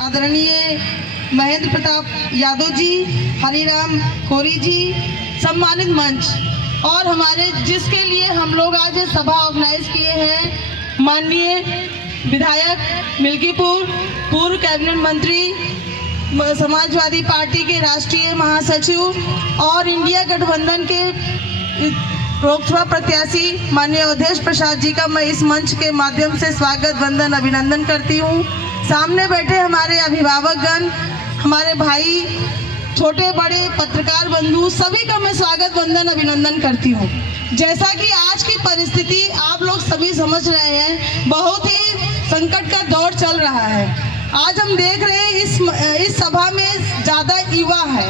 आदरणीय महेंद्र प्रताप यादव जी, हरिराम खोरी जी, सम्मानित मंच और हमारे जिसके लिए हम लोग आज ये सभा ऑर्गेनाइज किए हैं, माननीय विधायक मिल्कीपुर, पूर्व कैबिनेट मंत्री, समाजवादी पार्टी के राष्ट्रीय महासचिव और इंडिया गठबंधन के लोकसभा प्रत्याशी माननीय अवधेश प्रसाद जी का मैं इस मंच के माध्यम से स्वागत वंदन अभिनंदन करती हूँ। सामने बैठे हमारे अभिभावकगण, हमारे भाई, छोटे बड़े पत्रकार बंधु, सभी का मैं स्वागत वंदन अभिनंदन करती हूँ। जैसा कि आज की परिस्थिति आप लोग सभी समझ रहे हैं, बहुत ही संकट का दौर चल रहा है। आज हम देख रहे हैं इस सभा में ज़्यादा युवा है।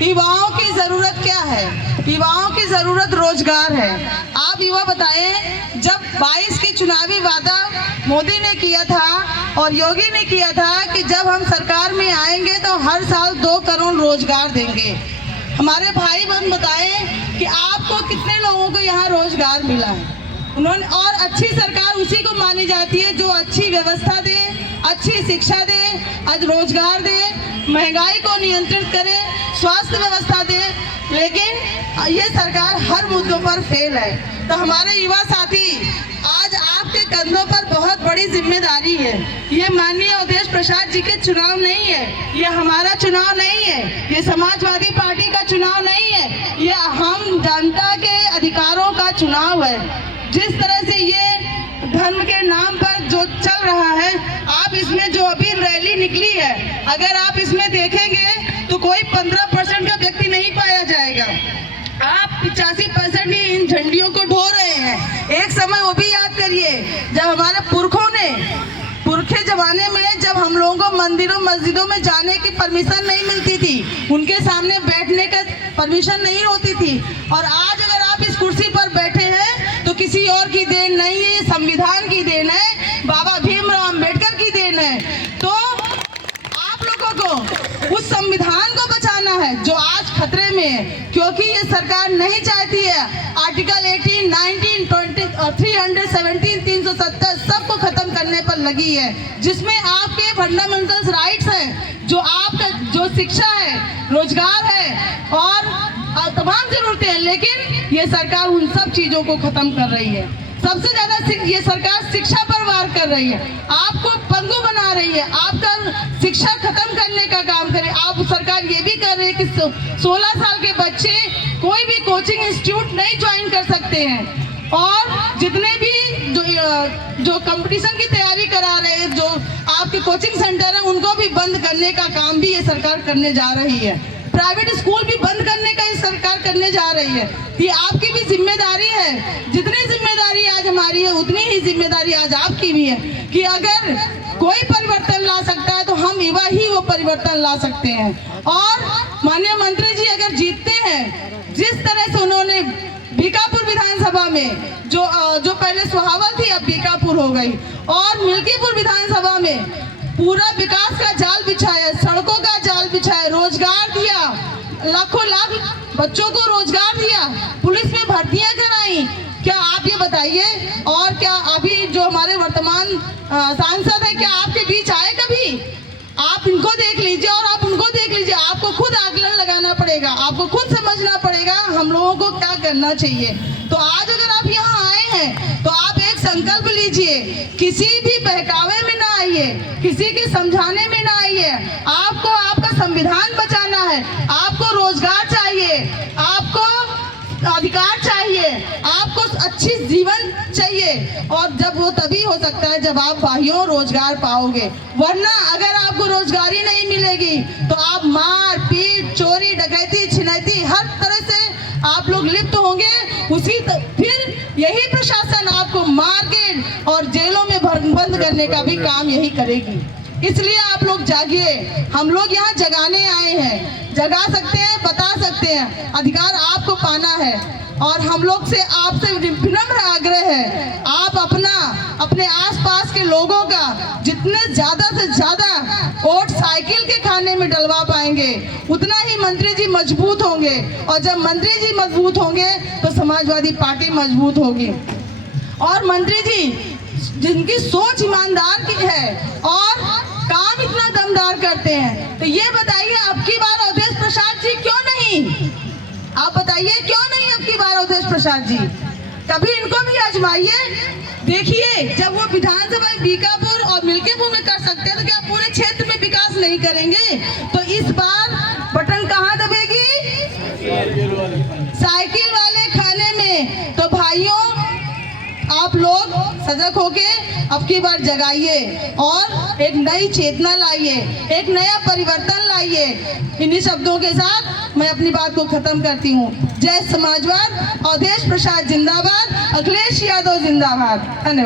युवाओं की ज़रूरत क्या है? युवाओं की ज़रूरत रोजगार है। आप युवा बताएं, जब 22 की चुनावी वादा मोदी ने किया था और योगी ने किया था कि जब हम सरकार में आएंगे तो हर साल 2 करोड़ रोजगार देंगे। हमारे भाई बहन बताएं कि आपको कितने लोगों को यहाँ रोजगार मिला है? उन्होंने, और अच्छी सरकार उसी को मानी जाती है जो अच्छी व्यवस्था दे, अच्छी शिक्षा दे, आज रोजगार दे, महंगाई को नियंत्रित करे, स्वास्थ्य व्यवस्था दे। लेकिन ये सरकार हर मुद्दों पर फेल है। तो हमारे युवा साथी, आज आपके कंधों पर बहुत बड़ी जिम्मेदारी है। ये माननीय अवधेश प्रसाद जी के चुनाव नहीं है, ये हमारा चुनाव नहीं है, ये समाजवादी पार्टी का चुनाव नहीं है, ये हम जनता के अधिकारों का चुनाव है। जिस तरह से ये धर्म के नाम पर जो चल रहा है, आप इसमें जो अभी रैली निकली है, अगर आप इसमें देखेंगे तो कोई 15% का व्यक्ति नहीं पाया जाएगा। आप 85% ही इन झंडियों को ढो रहे हैं। एक समय वो भी याद करिए, जब हमारे पुरखे जमाने में जब हम लोगों को मंदिरों मस्जिदों में जाने की परमिशन नहीं मिलती थी, उनके सामने बैठने का परमिशन नहीं होती थी, और आज अगर आप इस कुर्सी पर बैठे हैं तो किसी और की देन नहीं है, संविधान की देन है, बाबा भीमराव अम्बेडकर की देन है। तो आप लोगों को उस संविधान को बचाना है जो आज खतरे में है, क्योंकि ये सरकार नहीं चाहती है आर्टिकल 18, 19, 20, 317, 370 सबको खत्म करने पर लगी है, जिसमें आपके फंडामेंटल राइट्स हैं, जो आपका जो शिक्षा है, रोजगार है और तमाम जरूरतें हैं। लेकिन ये सरकार उन सब चीजों को खत्म कर रही है। सबसे ज्यादा ये सरकार शिक्षा पर वार कर रही है, आपको पंगु बना रही है, आपका शिक्षा खत्म करने का काम करे। आप सरकार ये भी कर रही है कि 16 साल के बच्चे कोई भी कोचिंग इंस्टीट्यूट नहीं ज्वाइन कर सकते हैं, और जितने भी जो कंपटीशन की तैयारी करा रहे हैं, जो आपके कोचिंग सेंटर है, उनको भी बंद करने का काम भी ये सरकार करने जा रही है। प्राइवेट स्कूल भी बंद करने का ये सरकार करने जा रही है। ये आपकी भी जिम्मेदारी है। जितनी जिम्मेदारी आज हमारी है, उतनी ही जिम्मेदारी आज आपकी भी है कि अगर कोई परिवर्तन ला सकता है तो हम युवा ही वो परिवर्तन ला सकते हैं। और माननीय मंत्री जी अगर जीतते हैं, जिस तरह से उन्होंने बीकापुर विधानसभा में जो पहले सुहावल थी अब बीकापुर हो गई, और मिल्कीपुर विधानसभा में पूरा विकास का जाल बिछाया, सड़कों का जाल बिछाया, रोजगार दिया, लाखों लाख बच्चों को रोजगार दिया, पुलिस में भर्तियां कराई। क्या आप ये बताइए, और क्या अभी जो हमारे वर्तमान सांसद है, क्या आपके बीच आए कभी? आप इनको देख लीजिए और आप उनको देख लीजिए। आपको खुद आकलन लगाना पड़ेगा, आपको खुद समझना पड़ेगा हम लोगों को क्या करना चाहिए। तो आज अगर आप यहाँ आए हैं तो आप एक संकल्प लीजिए, किसी भी बहकावे में ना आइए, किसी के समझाने में ना आइए। आपको आपका संविधान बचाना है, आपको रोजगार चाहिए, आपको अधिकार चाहिए, आपको अच्छी जीवन चाहिए, और जब वो तभी हो सकता है जब आप भाइयों रोजगार पाओगे। वरना अगर आपको रोजगारी नहीं मिलेगी तो आप मार पीट, चोरी डकैती, छिनैती हर तरह से आप लोग लिप्त होंगे। फिर यही प्रशासन आपको मार्केट और जेलों में बंद करने का भी काम यही करेगी। इसलिए आप लोग जागिए, हम लोग यहाँ जगाने आए हैं, जगा सकते हैं, बता सकते हैं, अधिकार आपको पाना है। और हम लोग से आपसे विनम्र आग्रह है, आप अपने आसपास के लोगों का जितने ज्यादा से ज्यादा वोट साइकिल के खाने में डलवा पाएंगे, उतना ही मंत्री जी मजबूत होंगे, और जब मंत्री जी मजबूत होंगे तो समाजवादी पार्टी मजबूत होगी। और मंत्री जी जिनकी सोच ईमानदार की है और काम इतना दमदार करते हैं, तो ये बताइए अब की बार अवधेश प्रसाद जी क्यों नहीं? आप बताइए क्यों नहीं अब की बार अवधेश प्रसाद जी? कभी इनको भी आजमाइए, देखिए जब वो विधानसभा बीकापुर और मिल्कीपुर में कर सकते हैं तो क्या पूरे क्षेत्र में विकास नहीं करेंगे? तो इस बार बटन कहाँ दबेगी? साइकिल वाले खाने में। तो भाइयों, आप लोग सजग होके अब की बार जगाइए और एक नई चेतना लाइए, एक नया परिवर्तन लाइए। इन्हीं शब्दों के साथ मैं अपनी बात को खत्म करती हूँ। जय समाजवाद, अवधेश प्रसाद जिंदाबाद, अखिलेश यादव जिंदाबाद। धन्यवाद।